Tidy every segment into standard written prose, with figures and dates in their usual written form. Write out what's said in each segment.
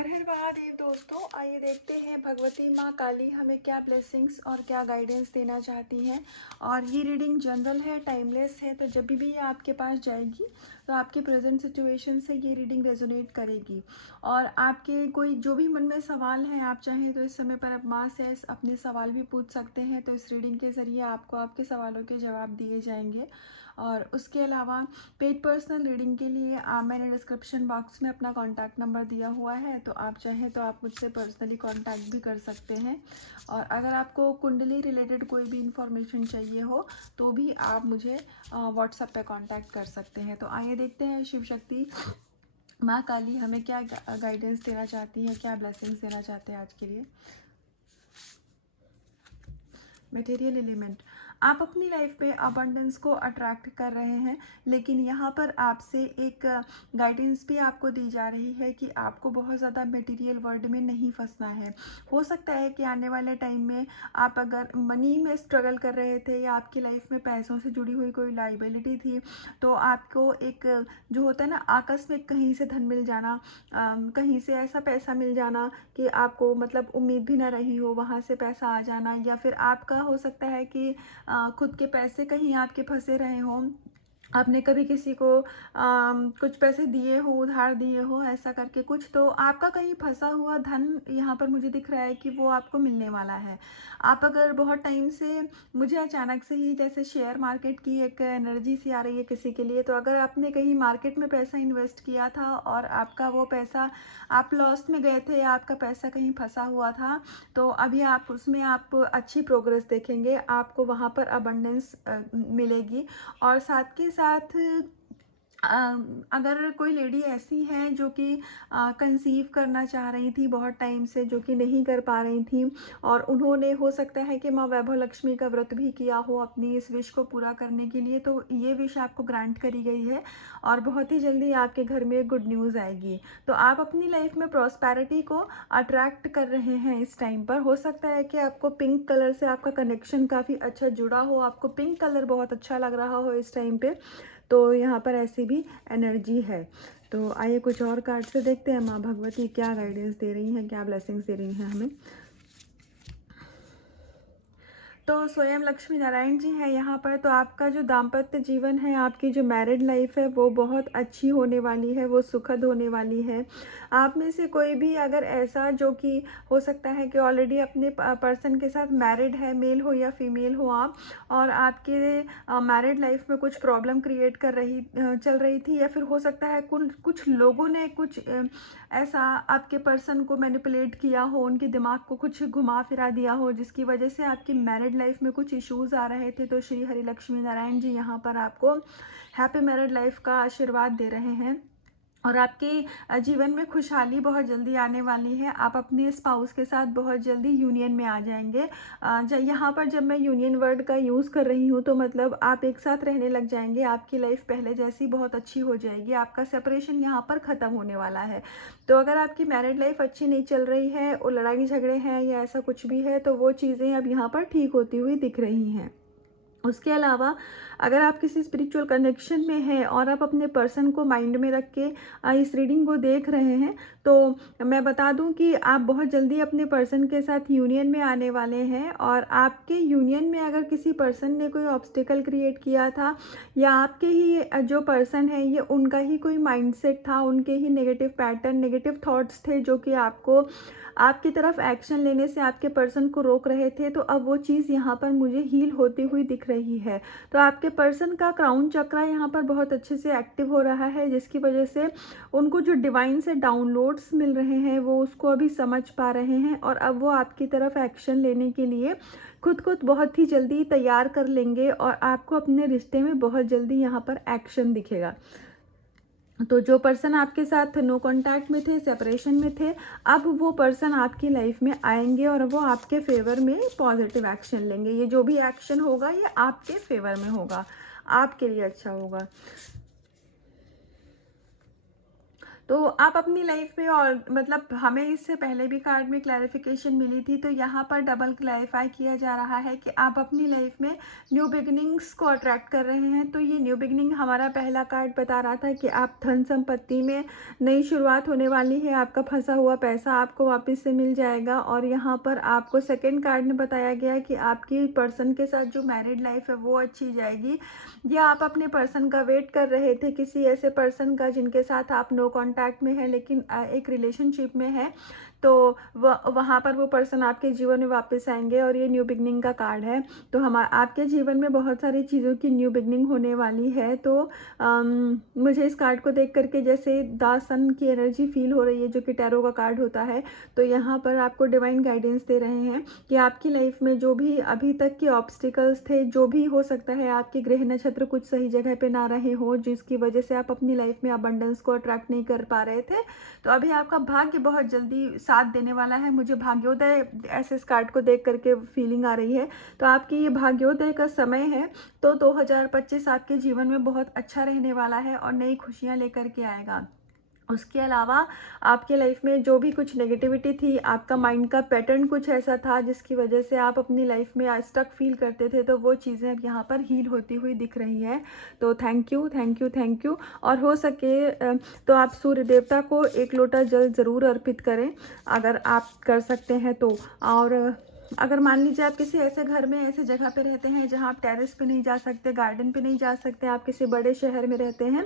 हर हर महादेव दोस्तों, आइए देखते हैं भगवती माँ काली हमें क्या ब्लेसिंग्स और क्या गाइडेंस देना चाहती हैं। और ये रीडिंग जनरल है, टाइमलेस है, तो जब भी ये आपके पास जाएगी तो आपके प्रेजेंट सिचुएशन से ये रीडिंग रेजोनेट करेगी। और आपके कोई जो भी मन में सवाल हैं, आप चाहें तो इस समय पर आप माँ से अपने सवाल भी पूछ सकते हैं, तो इस रीडिंग के ज़रिए आपको आपके सवालों के जवाब दिए जाएंगे। और उसके अलावा पेड पर्सनल रीडिंग के लिए मैंने डिस्क्रिप्शन बॉक्स में अपना कॉन्टैक्ट नंबर दिया हुआ है, तो आप चाहें तो आप मुझसे पर्सनली कॉन्टैक्ट भी कर सकते हैं। और अगर आपको कुंडली रिलेटेड कोई भी इंफॉर्मेशन चाहिए हो तो भी आप मुझे व्हाट्सएप पे कांटेक्ट कर सकते हैं। तो आइए देखते हैं शिव शक्ति माँ काली हमें क्या गाइडेंस देना चाहती है, क्या ब्लेसिंग्स देना चाहते हैं आज के लिए। मटेरियल एलिमेंट, आप अपनी लाइफ पे अबंडेंस को अट्रैक्ट कर रहे हैं, लेकिन यहाँ पर आपसे एक गाइडेंस भी आपको दी जा रही है कि आपको बहुत ज़्यादा मटेरियल वर्ल्ड में नहीं फंसना है। हो सकता है कि आने वाले टाइम में आप अगर मनी में स्ट्रगल कर रहे थे या आपकी लाइफ में पैसों से जुड़ी हुई कोई लाइबिलिटी थी, तो आपको एक जो होता है ना आकस्मिक कहीं से धन मिल जाना, कहीं से ऐसा पैसा मिल जाना कि आपको मतलब उम्मीद भी ना रही हो, वहाँ से पैसा आ जाना। या फिर आपका हो सकता है कि खुद के पैसे कहीं आपके फंसे रहे हों, आपने कभी किसी को कुछ पैसे दिए हो, उधार दिए हो, ऐसा करके कुछ, तो आपका कहीं फंसा हुआ धन यहाँ पर मुझे दिख रहा है कि वो आपको मिलने वाला है। आप अगर बहुत टाइम से, मुझे अचानक से ही जैसे शेयर मार्केट की एक एनर्जी सी आ रही है किसी के लिए, तो अगर आपने कहीं मार्केट में पैसा इन्वेस्ट किया था और आपका वो पैसा आप लॉस में गए थे या आपका पैसा कहीं फंसा हुआ था, तो अभी आप उसमें आप अच्छी प्रोग्रेस देखेंगे, आपको वहाँ पर अबंडेंस मिलेगी। और साथ के साथ अगर कोई लेडी ऐसी है जो कि कंसीव करना चाह रही थी बहुत टाइम से, जो कि नहीं कर पा रही थी, और उन्होंने हो सकता है कि माँ वैभव लक्ष्मी का व्रत भी किया हो अपनी इस विश को पूरा करने के लिए, तो ये विश आपको ग्रांट करी गई है और बहुत ही जल्दी आपके घर में गुड न्यूज़ आएगी। तो आप अपनी लाइफ में प्रॉस्पेरिटी को अट्रैक्ट कर रहे हैं इस टाइम पर। हो सकता है कि आपको पिंक कलर से आपका कनेक्शन काफ़ी अच्छा जुड़ा हो, आपको पिंक कलर बहुत अच्छा लग रहा हो इस टाइम पे, तो यहाँ पर ऐसी भी एनर्जी है। तो आइए कुछ और कार्ड से देखते हैं माँ भगवती क्या गाइडेंस दे रही हैं, क्या ब्लेसिंग्स दे रही हैं हमें। तो स्वयं लक्ष्मी नारायण जी हैं यहाँ पर। तो आपका जो दाम्पत्य जीवन है, आपकी जो मैरिड लाइफ है, वो बहुत अच्छी होने वाली है, वो सुखद होने वाली है। आप में से कोई भी अगर ऐसा जो कि हो सकता है कि ऑलरेडी अपने पर्सन के साथ मैरिड है, मेल हो या फीमेल हो आप, और आपके मैरिड लाइफ में कुछ प्रॉब्लम क्रिएट कर रही चल रही थी, या फिर हो सकता है कुछ लोगों ने कुछ ऐसा आपके पर्सन को मैनिपुलेट किया हो, उनके दिमाग को कुछ घुमा फिरा दिया हो, जिसकी वजह से आपकी मैरिड लाइफ में कुछ इश्यूज आ रहे थे। तो श्री हरि लक्ष्मी नारायण जी यहाँ पर आपको हैप्पी मैरिड लाइफ का आशीर्वाद दे रहे हैं और आपके जीवन में खुशहाली बहुत जल्दी आने वाली है। आप अपने स्पाउस के साथ बहुत जल्दी यूनियन में आ जाएंगे। यहाँ पर जब मैं यूनियन वर्ड का यूज़ कर रही हूँ तो मतलब आप एक साथ रहने लग जाएंगे, आपकी लाइफ पहले जैसी बहुत अच्छी हो जाएगी, आपका सेपरेशन यहाँ पर ख़त्म होने वाला है। तो अगर आपकी मैरिड लाइफ अच्छी नहीं चल रही है और लड़ाई झगड़े हैं या ऐसा कुछ भी है, तो वो चीज़ें अब यहाँ पर ठीक होती हुई दिख रही हैं। उसके अलावा अगर आप किसी स्पिरिचुअल कनेक्शन में हैं और आप अपने पर्सन को माइंड में रख के इस रीडिंग को देख रहे हैं, तो मैं बता दूं कि आप बहुत जल्दी अपने पर्सन के साथ यूनियन में आने वाले हैं। और आपके यूनियन में अगर किसी पर्सन ने कोई ऑब्स्टिकल क्रिएट किया था, या आपके ही जो पर्सन है ये उनका ही कोई माइंडसेट था, उनके ही नेगेटिव पैटर्न, नेगेटिव थॉट्स थे जो कि आपको आपकी तरफ एक्शन लेने से आपके पर्सन को रोक रहे थे, तो अब वो चीज़ यहाँ पर मुझे हील होती हुई दिख रही है। तो आपके पर्सन का क्राउन चक्रा यहाँ पर बहुत अच्छे से एक्टिव हो रहा है, जिसकी वजह से उनको जो डिवाइन से डाउनलोड्स मिल रहे हैं वो उसको अभी समझ पा रहे हैं, और अब वो आपकी तरफ एक्शन लेने के लिए खुद को बहुत ही जल्दी तैयार कर लेंगे और आपको अपने रिश्ते में बहुत जल्दी यहाँ पर एक्शन दिखेगा। तो जो पर्सन आपके साथ नो कांटेक्ट में थे, सेपरेशन में थे, अब वो पर्सन आपकी लाइफ में आएंगे और वो आपके फेवर में पॉजिटिव एक्शन लेंगे। ये जो भी एक्शन होगा ये आपके फेवर में होगा, आपके लिए अच्छा होगा। तो आप अपनी लाइफ में, और मतलब हमें इससे पहले भी कार्ड में क्लैरिफिकेशन मिली थी, तो यहाँ पर डबल क्लैरिफाई किया जा रहा है कि आप अपनी लाइफ में न्यू बिगिनिंग्स को अट्रैक्ट कर रहे हैं। तो ये न्यू बिगिनिंग, हमारा पहला कार्ड बता रहा था कि आप धन संपत्ति में नई शुरुआत होने वाली है, आपका फंसा हुआ पैसा आपको वापस से मिल जाएगा। और यहाँ पर आपको सेकेंड कार्ड में बताया गया कि आपकी पर्सन के साथ जो मैरिड लाइफ है वो अच्छी जाएगी, या आप अपने पर्सन का वेट कर रहे थे, किसी ऐसे पर्सन का जिनके साथ आप नो कांटेक्ट में है लेकिन एक रिलेशनशिप में है, तो वहाँ पर वो पर्सन आपके जीवन में वापस आएंगे। और ये न्यू बिगनिंग का कार्ड है। तो आपके जीवन में बहुत सारी चीज़ों की न्यू बिगनिंग होने वाली है। तो मुझे इस कार्ड को देख करके जैसे द सन की एनर्जी फील हो रही है, जो कि टैरो का कार्ड होता है। तो यहाँ पर आपको डिवाइन गाइडेंस दे रहे हैं कि आपकी लाइफ में जो भी अभी तक के ऑब्स्टिकल्स थे, जो भी हो सकता है आपके ग्रह नक्षत्र कुछ सही जगह पे ना रहे हो, जिसकी वजह से आप अपनी लाइफ में अबंडेंस को अट्रैक्ट नहीं कर पा रहे थे, तो अभी आपका भाग्य बहुत जल्दी साथ देने वाला है। मुझे भाग्योदय ऐसे इस कार्ड को देख करके फीलिंग आ रही है। तो आपकी ये भाग्योदय का समय है। तो 2025 आपके जीवन में बहुत अच्छा रहने वाला है और नई खुशियाँ लेकर के आएगा। उसके अलावा आपके लाइफ में जो भी कुछ नेगेटिविटी थी, आपका माइंड का पैटर्न कुछ ऐसा था जिसकी वजह से आप अपनी लाइफ में स्टक फील करते थे, तो वो चीज़ें अब यहाँ पर हील होती हुई दिख रही हैं। तो thank you, thank you, thank you. और हो सके तो आप सूर्य देवता को 1 लोटा जल ज़रूर अर्पित करें, अगर आप कर सकते हैं तो। और अगर मान लीजिए आप किसी ऐसे घर में, ऐसे जगह पे रहते हैं जहाँ आप टेरेस पे नहीं जा सकते, गार्डन पे नहीं जा सकते, आप किसी बड़े शहर में रहते हैं,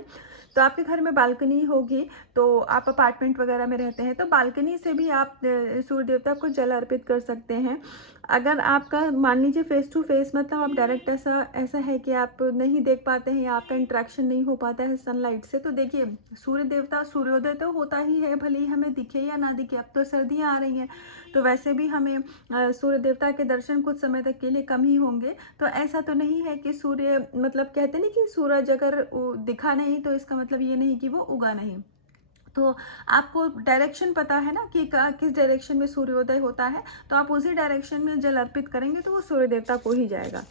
तो आपके घर में बालकनी होगी, तो आप अपार्टमेंट वगैरह में रहते हैं, तो बालकनी से भी आप सूर्य देवता को जल अर्पित कर सकते हैं। अगर आपका मान लीजिए फेस टू फेस, मतलब आप डायरेक्ट ऐसा है कि आप नहीं देख पाते हैं या आपका इंट्रैक्शन नहीं हो पाता है सनलाइट से, तो देखिए सूर्य देवता, सूर्योदय तो होता ही है, भले ही हमें दिखे या ना दिखे। अब तो सर्दियाँ आ रही हैं, तो वैसे भी हमें सूर्य देवता के दर्शन कुछ समय तक के लिए कम ही होंगे। तो ऐसा तो नहीं है कि सूर्य, मतलब कहते नहीं कि सूरज अगर दिखा नहीं तो इसका मतलब ये नहीं कि वो उगा नहीं। तो आपको डायरेक्शन पता है ना कि किस डायरेक्शन में सूर्योदय होता है, तो आप उसी डायरेक्शन में जल अर्पित करेंगे तो वो सूर्य देवता को ही जाएगा।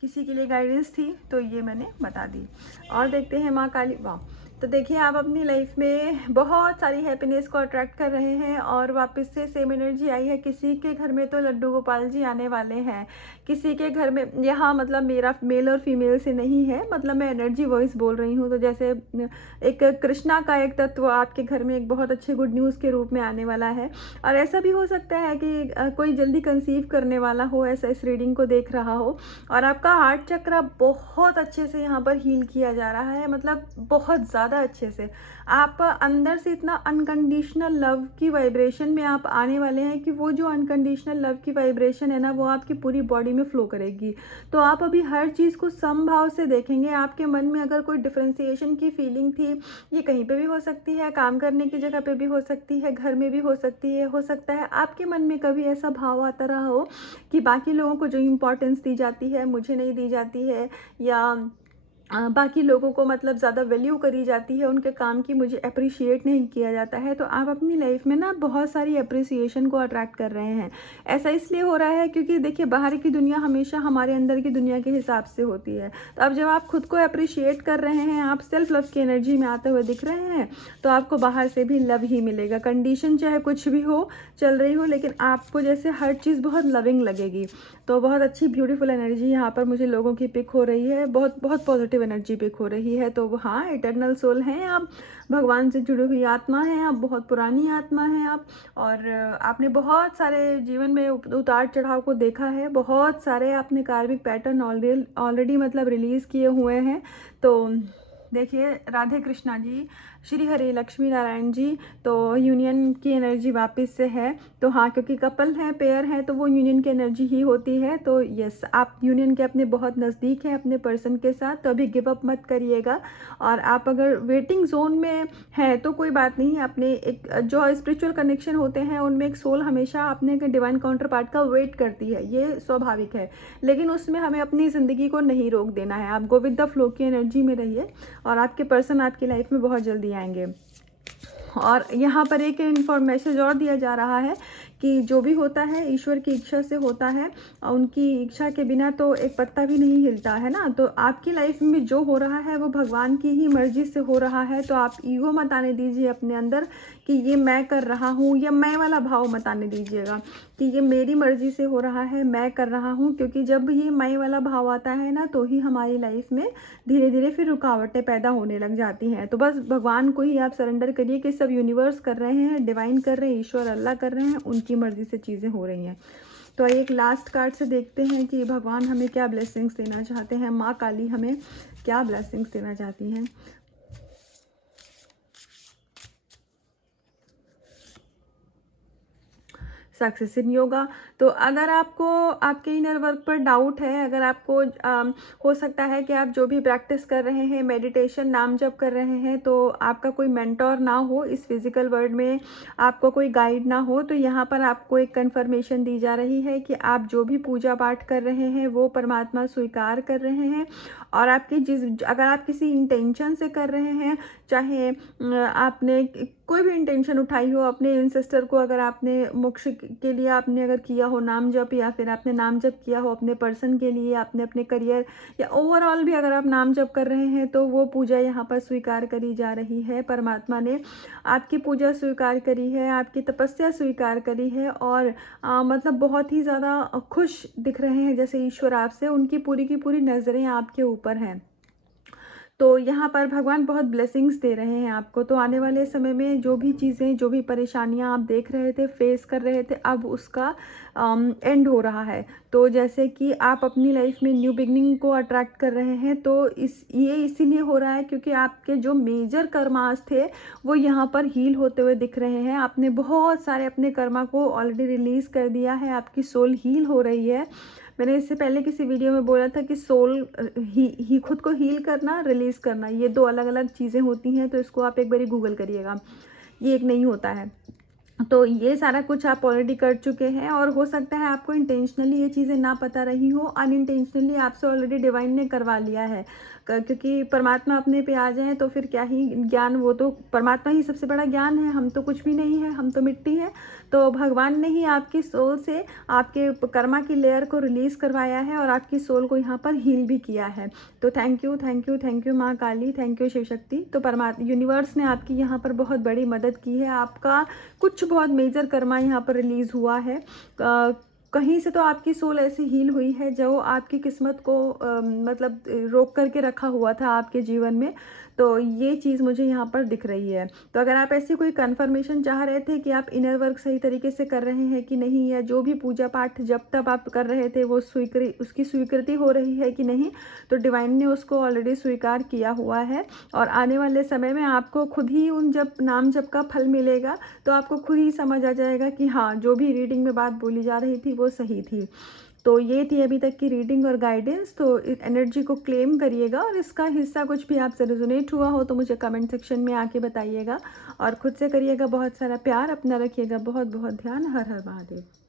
किसी के लिए गाइडेंस थी तो ये मैंने बता दी। और देखते हैं माँ काली। वाह, तो देखिए आप अपनी लाइफ में बहुत सारी हैप्पीनेस को अट्रैक्ट कर रहे हैं और वापस से सेम एनर्जी आई है। किसी के घर में तो लड्डू गोपाल जी आने वाले हैं, किसी के घर में, यहाँ मतलब मेरा मेल और फीमेल से नहीं है, मतलब मैं एनर्जी वॉइस बोल रही हूँ। तो जैसे एक कृष्णा का एक तत्व आपके घर में एक बहुत अच्छे गुड न्यूज़ के रूप में आने वाला है। और ऐसा भी हो सकता है कि कोई जल्दी कंसीव करने वाला हो, ऐसा इस रीडिंग को देख रहा हो। और आपका हार्ट चक्र बहुत अच्छे से यहाँ पर हील किया जा रहा है, मतलब बहुत ज़्यादा अच्छे से। आप अंदर से इतना अनकंडीशनल लव की वाइब्रेशन में आप आने वाले हैं कि वो जो अनकंडीशनल लव की वाइब्रेशन है ना, वो आपकी पूरी बॉडी में फ्लो करेगी। तो आप अभी हर चीज़ को समभाव से देखेंगे। आपके मन में अगर कोई डिफरेंशिएशन की फीलिंग थी, ये कहीं पे भी हो सकती है, काम करने की जगह पे भी हो सकती है, घर में भी हो सकती है। हो सकता है आपके मन में कभी ऐसा भाव आता रहा हो कि बाकी लोगों को जो इम्पोर्टेंस दी जाती है मुझे नहीं दी जाती है, या बाकी लोगों को मतलब ज़्यादा वैल्यू करी जाती है, उनके काम की मुझे अप्रिशिएट नहीं किया जाता है। तो आप अपनी लाइफ में ना बहुत सारी अप्रिसिएशन को अट्रैक्ट कर रहे हैं। ऐसा इसलिए हो रहा है क्योंकि देखिए बाहर की दुनिया हमेशा हमारे अंदर की दुनिया के हिसाब से होती है। तो अब जब आप खुद को अप्रिशिएट कर रहे हैं, आप सेल्फ लव की एनर्जी में आते हुए दिख रहे हैं, तो आपको बाहर से भी लव ही मिलेगा। कंडीशन चाहे कुछ भी हो, चल रही हो, लेकिन आपको जैसे हर चीज़ बहुत लविंग लगेगी। तो बहुत अच्छी ब्यूटीफुल एनर्जी यहाँ पर मुझे लोगों की पिक हो रही है, बहुत बहुत पॉजिटिव एनर्जी पिक हो रही है। तो हाँ, इटर्नल सोल हैं आप, भगवान से जुड़ी हुई आत्मा हैं आप, बहुत पुरानी आत्मा हैं आप। और आपने बहुत सारे जीवन में उतार चढ़ाव को देखा है, बहुत सारे आपने कार्मिक पैटर्न ऑलरेडी मतलब रिलीज़ किए हुए हैं। तो देखिए राधे कृष्णा जी, श्री हरे लक्ष्मी नारायण जी, तो यूनियन की एनर्जी वापस से है। तो हाँ, क्योंकि कपल हैं, पेयर हैं, तो वो यूनियन की एनर्जी ही होती है। तो यस, आप यूनियन के अपने बहुत नज़दीक हैं अपने पर्सन के साथ, तो अभी गिव अप मत करिएगा। और आप अगर वेटिंग जोन में हैं तो कोई बात नहीं, अपने एक जो स्पिरिचुअल कनेक्शन होते हैं उनमें एक सोल हमेशा अपने डिवाइन काउंटर पार्ट का वेट करती है, ये स्वाभाविक है। लेकिन उसमें हमें अपनी ज़िंदगी को नहीं रोक देना है। आप गो विद द फ्लो की एनर्जी में रहिए और आपके पर्सन आपकी लाइफ में बहुत जल्दी आएंगे। और यहाँ पर एक मैसेज और दिया जा रहा है कि कि जो भी होता है ईश्वर की इच्छा से होता है, और उनकी इच्छा के बिना तो एक पत्ता भी नहीं हिलता है ना। तो आपकी लाइफ में जो हो रहा है वो भगवान की ही मर्ज़ी से हो रहा है। तो आप ईगो मत आने दीजिए अपने अंदर कि ये मैं कर रहा हूँ, या मैं वाला भाव मत आने दीजिएगा कि ये मेरी मर्ज़ी से हो रहा है, मैं कर रहा हूँ। क्योंकि जब ये मैं वाला भाव आता है ना, तो ही हमारी लाइफ में धीरे धीरे फिर रुकावटें पैदा होने लग जाती हैं। तो बस भगवान को ही आप सरेंडर करिए कि सब यूनिवर्स कर रहे हैं, डिवाइन कर रहे हैं, ईश्वर अल्लाह कर रहे हैं, उनकी मर्ज़ी से चीज़ें हो रही हैं। तो एक लास्ट कार्ड से देखते हैं कि भगवान हमें क्या ब्लेसिंग्स देना चाहते हैं, माँ काली हमें क्या ब्लेसिंग्स देना चाहती हैं। Success in yoga. तो अगर आपको आपके इनर वर्क पर डाउट है, अगर आपको हो सकता है कि आप जो भी प्रैक्टिस कर रहे हैं, मेडिटेशन, नाम जप कर रहे हैं, तो आपका कोई मेंटोर ना हो इस फिजिकल वर्ल्ड में, आपको कोई गाइड ना हो, तो यहाँ पर आपको एक कंफर्मेशन दी जा रही है कि आप जो भी पूजा पाठ कर रहे हैं वो परमात्मा स्वीकार कर रहे हैं। और आपकी अगर आप किसी इंटेंशन से कर रहे हैं, चाहे आपने कोई भी इंटेंशन उठाई हो अपने एंसेस्टर को, अगर आपने मोक्ष के लिए आपने अगर किया हो नाम जप, या फिर आपने नाम जप किया हो अपने पर्सन के लिए, आपने अपने करियर या ओवरऑल भी अगर आप नाम जप कर रहे हैं, तो वो पूजा यहाँ पर स्वीकार करी जा रही है। परमात्मा ने आपकी पूजा स्वीकार करी है, आपकी तपस्या स्वीकार करी है, और मतलब बहुत ही ज़्यादा खुश दिख रहे हैं जैसे ईश्वर आपसे, उनकी पूरी की पूरी नज़रें आपके ऊपर हैं। तो यहाँ पर भगवान बहुत ब्लेसिंग्स दे रहे हैं आपको। तो आने वाले समय में जो भी चीज़ें, जो भी परेशानियाँ आप देख रहे थे, फेस कर रहे थे, अब उसका एंड हो रहा है। तो जैसे कि आप अपनी लाइफ में न्यू बिगनिंग को अट्रैक्ट कर रहे हैं, तो ये इसीलिए हो रहा है क्योंकि आपके जो मेजर कर्मास थे वो यहाँ पर हील होते हुए दिख रहे हैं। आपने बहुत सारे अपने कर्मा को ऑलरेडी रिलीज़ कर दिया है, आपकी सोल हील हो रही है। मैंने इससे पहले किसी वीडियो में बोला था कि सोल ही खुद को हील करना, रिलीज़ करना, ये दो अलग अलग चीज़ें होती हैं। तो इसको आप एक बारी गूगल करिएगा, ये एक नहीं होता है। तो ये सारा कुछ आप ऑलरेडी कर चुके हैं, और हो सकता है आपको इंटेंशनली ये चीज़ें ना पता रही हो, अनइंटेंशनली आपसे ऑलरेडी डिवाइन ने करवा लिया है। क्योंकि परमात्मा अपने पे आ जाए तो फिर क्या ही ज्ञान, वो तो परमात्मा ही सबसे बड़ा ज्ञान है, हम तो कुछ भी नहीं है, हम तो मिट्टी है। तो भगवान ने ही आपकी सोल से आपके कर्मा की लेयर को रिलीज़ करवाया है, और आपकी सोल को यहाँ पर हील भी किया है। तो thank you, thank you, thank you माँ काली, थैंक यू शिव शक्ति। तो परमात्मा यूनिवर्स ने आपकी यहाँ पर बहुत बड़ी मदद की है। आपका कुछ बहुत मेजर कर्मा यहाँ पर रिलीज़ हुआ है। कहीं से तो आपकी सोल ऐसी हील हुई है जो आपकी किस्मत को मतलब रोक करके रखा हुआ था आपके जीवन में। तो ये चीज़ मुझे यहाँ पर दिख रही है। तो अगर आप ऐसी कोई कंफर्मेशन चाह रहे थे कि आप इनर वर्क सही तरीके से कर रहे हैं कि नहीं, या जो भी पूजा पाठ जब तब आप कर रहे थे वो उसकी स्वीकृति हो रही है कि नहीं, तो डिवाइन ने उसको ऑलरेडी स्वीकार किया हुआ है। और आने वाले समय में आपको खुद ही उन नाम जप का फल मिलेगा, तो आपको खुद ही समझ आ जाएगा कि हाँ, जो भी रीडिंग में बात बोली जा रही थी वो सही थी। तो ये थी अभी तक की रीडिंग और गाइडेंस। तो इस एनर्जी को क्लेम करिएगा, और इसका हिस्सा कुछ भी आपसे रेजोनेट हुआ हो तो मुझे कमेंट सेक्शन में आके बताइएगा। और खुद से करिएगा बहुत सारा प्यार, अपना रखिएगा बहुत बहुत ध्यान। हर हर महादेव।